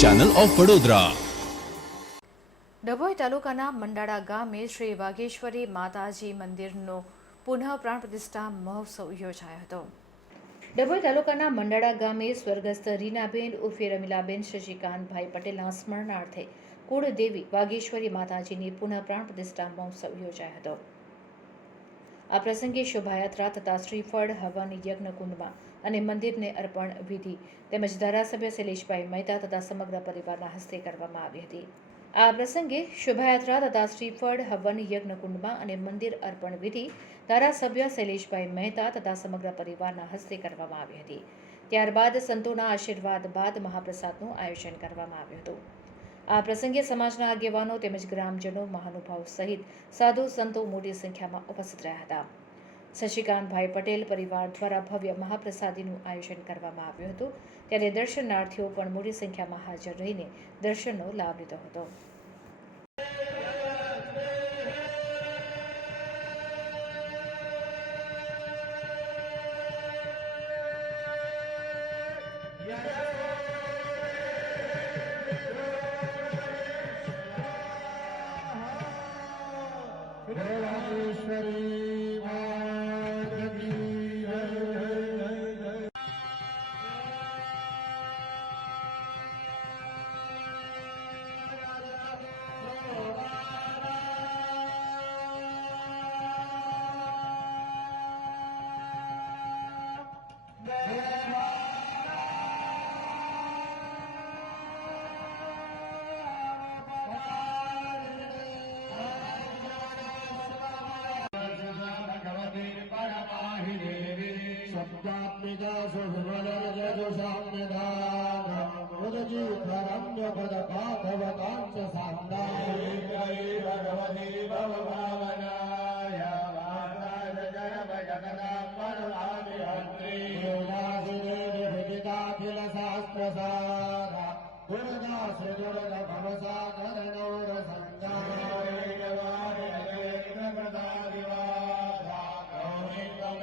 Channel of Vadodara. Dabhoi તાલુકાના મંડાળા ગામે શ્રી વાઘેશ્વરી માતાજી મંદિરનો પુનઃ પ્રાણ પ્રતિષ્ઠા મહોત્સવ યોજાયો હતો। ડભોઈ તાલુકાના મંડાળા ગામે સ્વર્ગસ્થ રીનાબેન ઉર્ફે રમીલાબેન શશિકાંતભાઈ પટેલના સ્મરણાર્થે કુળદેવી વાઘેશ્વરી માતાજીની પુનઃ પ્રાણ પ્રતિષ્ઠા મહોત્સવ યોજાયો હતો। આ પ્રસંગે શોભાયાત્રા તથા શ્રીફળ હવન યજ્ઞ કુંડમાં અને મંદિરને અર્પણ વિધિ તેમજ ધારાસભ્ય શૈલેષભાઈ મહેતા તથા સમગ્ર પરિવારના હસ્તે કરવામાં આવી હતી। આ પ્રસંગે શોભાયાત્રા તથા શ્રીફળ હવન યજ્ઞ કુંડમાં અને મંદિર અર્પણ વિધિ ધારાસભ્ય શૈલેષભાઈ મહેતા તથા સમગ્ર પરિવારના હસ્તે કરવામાં આવી હતી। ત્યારબાદ સંતોના આશીર્વાદ બાદ મહાપ્રસાદનું આયોજન કરવામાં આવ્યું હતું। આ પ્રસંગે સમાજના આગેવાનો તેમજ ગ્રામજનો મહાનુભાવ સહિત સાધુ સંતો મોટી સંખ્યામાં ઉપસ્થિત રહ્યા હતા। શશિકાંતભાઈ પટેલ પરિવાર દ્વારા ભવ્ય મહાપ્રસાદીનું આયોજન કરવામાં આવ્યું હતું, ત્યારે દર્શનાર્થીઓ પણ મોટી સંખ્યામાં હાજર રહીને દર્શનનો લાભ લીધો હતો। दुर्गा